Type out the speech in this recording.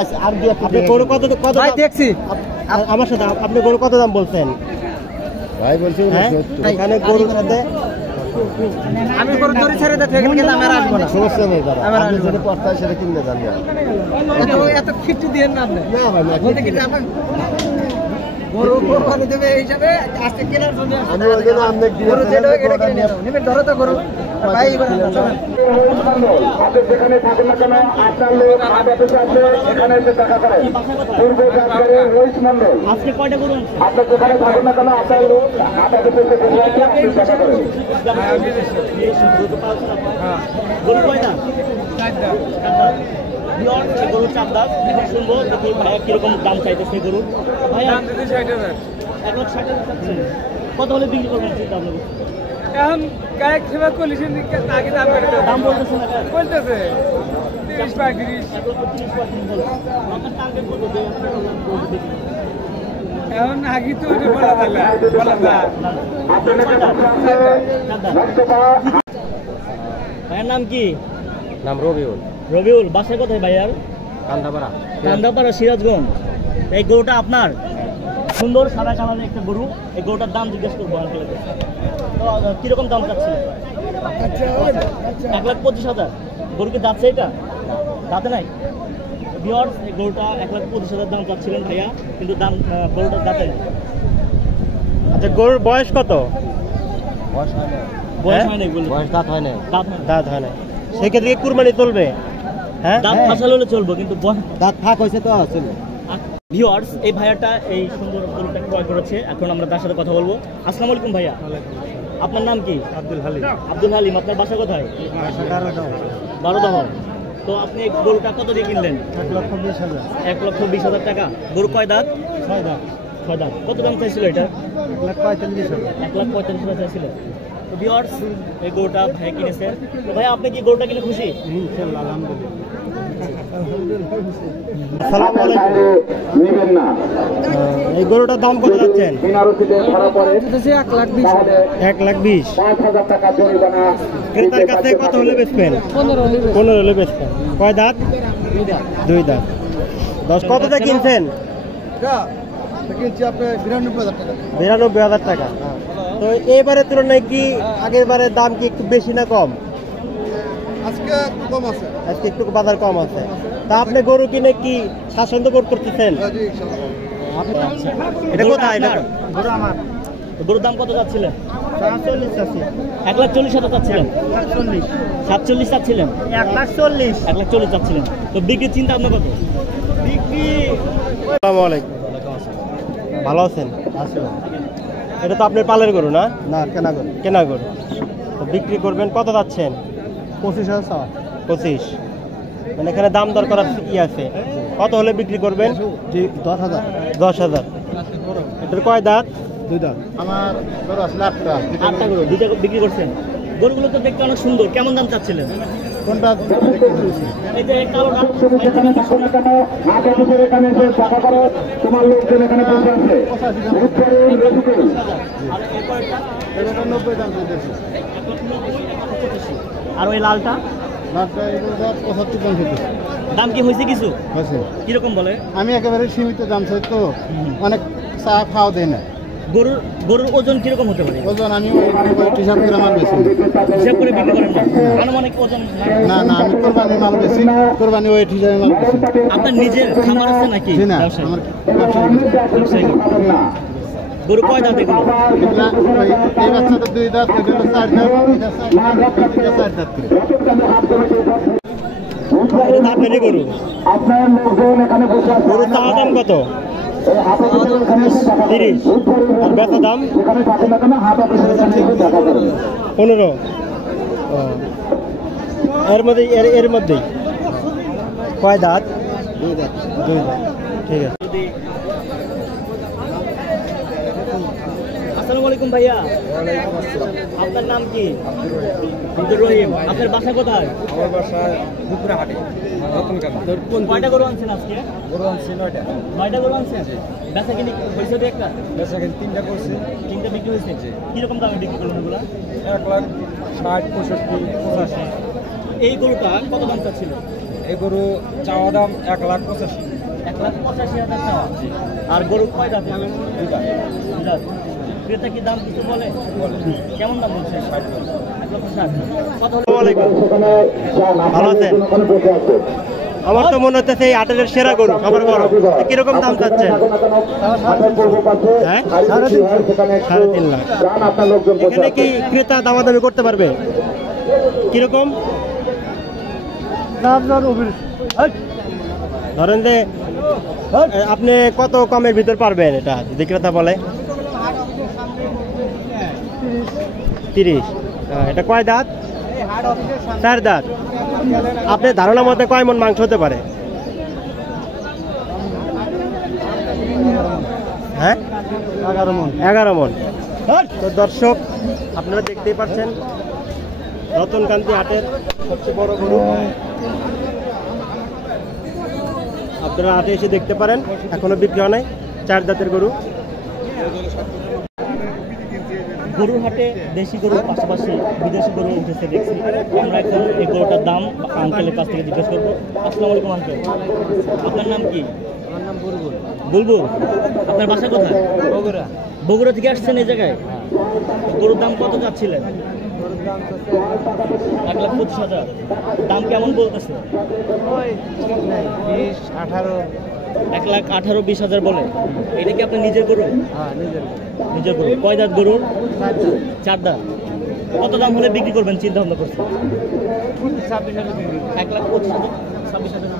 আর আপনি গরু কত ভাই দেখছি আমার সাথে আপনি গরু কত দাম বলছেন ভাই বলছি এখানে গরুর সাথে আমি গরু দড়ি ছেড়ে দেব এখানে দাম আর আসবো না সমস্যা নেই দাদা আমার যদি পড়তায় সেটা কিনতে যান এত খিট্টি দেন না আপনি না ভাই বলতে কি আপনি গরু কোরবানি দেবে এই হিসাবে আজকে কেনার জন্য আমি ওই জন্য আপনি গরু যেটা এটা কিনে নিয়ে নেবে ধরো তো গরু ভাই এবার চলেন আপনি যেখানে থাকেন না কেন আপনার লোক আদাতে আছে এখানে এসে দেখা করেন পূর্ব জানকারী রইস মন্ডল আজকে কয়টা গরু আপনি যেখানে থাকেন না কেন আপনার লোক আদাতে এসে দেখা করেন গরু কয়টা চারটা গরু চার দাম এখন শুনবো দেখি ভাইয়া কিরকম দাম চাইতেছে গরু ভাইয়া 1,60,000 কত হলে বিক্রি করবেন চিন্তা ভাবনা এখন গায়ক সেবা কলিশন আগে দাম বলতেছে না বলতেছে 30-35 এখন আগে তো বলা ভাইয়ার নাম কি নাম রবিউল। রবিউল বাসা কোথায় ভাইয়ার কান্দাপাড়া। কান্দাপাড়া সিরাজগঞ্জ এই গরুটা আপনার সুন্দর সাদা কালারের একটা গরু এই গরুটার দাম জিজ্ঞেস করবো আঙ্কেল তো কিরকম দাম চাচ্ছিল 1,25,000 গরু কি যাচ্ছে এটা দাঁতে নাই ভিউয়ার্স এই গরুটা 1,25,000 দাম চাচ্ছিলেন ভাইয়া কিন্তু দাম গরুটার দাঁতে নাই আচ্ছা গরুর বয়স কত বয়স হয় না, বয়স হয় নাই বয়স দাঁত হয় না, দাঁত হয় না সেক্ষেত্রে কুরবানি চলবে হ্যাঁ দাঁত ফাঁসাল হলে চলবো কিন্তু দাঁত ফাঁক হয়েছে তো চলবে। ভিউয়ার্স এই ভাইয়াটা এই সুন্দর গরুটা ক্রয় করেছে এখন আমরা তার সাথে কথা বলবো আসসালামু আলাইকুম ভাইয়া আপনার নাম কি আব্দুল হালিম। আব্দুল হালিম আপনার বাসা কোথায় 12দহ তো আপনি এই গরুটা কত দিয়ে কিনলেন 1,20,000। 1,20,000 টাকা গরু কয় দাঁত 6 দাঁত। 6 দাঁত কত দাম চাইছিল এটা 1,45,000। 1,45,000 চাইছিল তো ভিউয়ার্স এই গরুটা ভাই কিনেছে তো ভাই আপনি কি গরুটা কিনে খুশি ইনশাআল্লাহ আলহামদুলিল্লাহ। আসসালামু আলাইকুম নেবেন না এই গরুটার দাম কত যাচ্ছেন বিনারসিতে ধরা পড়ে 1,20,000 5,000 টাকা জরিমানা ক্রেতার কাছে কত হলে বেচবেন 15 হলে বেচবেন কয় দাঁত 2 দাঁত 10 কতটা কিনছেন কিনছি আপনার 92,000 টাকা। 92,000 টাকা তো এবারের তুলনায় কি আগের বারের দাম কি একটু বেশি না কম আজকে একটু কম আছে। আজকে একটু বাজার কম আছে তা আপনি গরু কিনে কি স্বাচ্ছন্দ্য বোধ করতেছেন জি ইনশাআল্লাহ। এটা কোথায় গরু আমার গরুর দাম কত যাচ্ছিলেন 47 আছে। 1,40,000 চাচ্ছিলেন 47 চাচ্ছিলেন 1,40,000 চাচ্ছিলেন তো বিক্রির চিন্তা আপনার কত বিক্রি আসসালামু আলাইকুম ভালো আছেন এটা তো আপনার পালের গরু না না কেনা গরু তো বিক্রি করবেন কত যাচ্ছেন 25,000। 25 মানে এখানে দাম দর করার কি আছে কত হলে বিক্রি করবেন 10,000। এটার কয় দাঁত 2 দাঁত। আমার গরু আসলে 8টা। 8টা গরু 2টা বিক্রি করছেন গরুগুলো তো দেখতে অনেক সুন্দর কেমন দাম চাচ্ছিলেন কোনটা এই যে কালোটা এখানে এসে দেখা করো তোমার লোকজন এখানে বসে আছে আর এই কয়টা এটা 90 দাম দিতেছি। আর ওই লালটা লাস্টটা এগুলো 75 দিতেছি। দাম কি হয়েছে কিছু আছে। কিরকম বলে আমি একেবারে সীমিত দাম চাই তো অনেক চা খাওয়া দেয় না। গরুর ওজন কিরকম হতে পারে ওজন আমি ওই হিসাব করে মাল বেশি হিসাব করে বিক্রি করেন না আনুমানিক ওজন না না আমি কোরবানি মাল বেশি কোরবানি ওয়েট হিসাবে মাল বেশি। আপনার নিজের খামার আছে নাকি জি না ব্যবসায়ী? আমার ব্যবসায়ী। গরু কয় দাঁত এগুলো এগুলা ওই এই বাচ্চাটা 2 দাঁত এগুলো 4 দাঁত এটা 4 দাঁত করে। এটা তো আপনারই গরু আপনার লোকজন এখানে বসে আছে গরুর চাওয়া দাম কত 30 আর বেচা দাম এখানে থাকেন না কেন হাত অফিসে দেখা করুন 15 এর মধ্যেই কয় দাঁত 2 দাঁত। ঠিক আছে আসসালামু আলাইকুম ভাইয়া আপনার নাম কি আব্দুর রহিম আপনার বাসা কোথায় আমার বাসায় দুপুরে হাটে নতুন কাম কয়টা গরু আনছেন আজকে গরু আনছি 9টা গরু আনছেন বেচা কিনি হয়েছে তো একটা বেচা কিনে 3টা করছি 3টা বিক্রি হয়েছে কিরকম দামে বিক্রি করলেন ওগুলো 1,60,000, 65,000, 85,000। এই গরুটা কত দাম চাচ্ছিল এই গরু চাওয়া দাম 1,85,000। 1,85,000 চাওয়া। আর গরু কয় দাঁত? দুইটা। ক্রেতা কি দাম কিছু বলে? কেমন দাম বলছে? 1,60,000। ভালো আছেন? আমার তো মনে হচ্ছে এই হাটের সেরা গরু সবার বড়। কিরকম দাম চাচ্ছেন? হ্যাঁ, 3.5 লাখ। এখানে কি ক্রেতা দামাদামি করতে পারবে? কিরকম ধরেন যে আপনি কত কমের ভিতর পারবেন এটা যদি ক্রেতা বলে? 30। এটা কয় দাঁত? 4 দাঁত। আপনার ধারণা মতে কয় মন মাংস হতে পারে? হ্যাঁ, 11 মন। তো দর্শক আপনারা দেখতেই পাচ্ছেন রতনকান্তি হাটের সবচেয়ে বড় গরু। আপনারা হাটে এসে দেখতে পারেন, এখনো বিক্রি হয় নাই। 4 দাঁতের গরু। গরুর হাটে দেশি গরুর পাশাপাশি বিদেশি গরু উঠেছে দেখছি। আমরা এখন এই গরুটার দাম আঙ্কেলের কাছ থেকে জিজ্ঞেস করবো। আসসালামু আলাইকুম আঙ্কেল, আপনার নাম কি? আমার নাম বুলবুল। বুলবুল। আপনার বাসা কোথায়? বগুড়া। বগুড়া থেকে আসছেন এই জায়গায়? গরুর দাম কত যাচ্ছিলেন? গরুর দাম তো 1,25,000। দাম কেমন বলতেছে? ওই ঠিক নাই, 20, 18। 1,18,000-20,000 বলে। এটা কি আপনার নিজের গরু? হ্যাঁ, নিজের গরু। কয় দাঁত গরুর? 4 দাঁত। কত দাম হলে বিক্রি করবেন চিন্তা ভাবনা করছেন? 26,000 বিক্রি। 1,25,000-26,000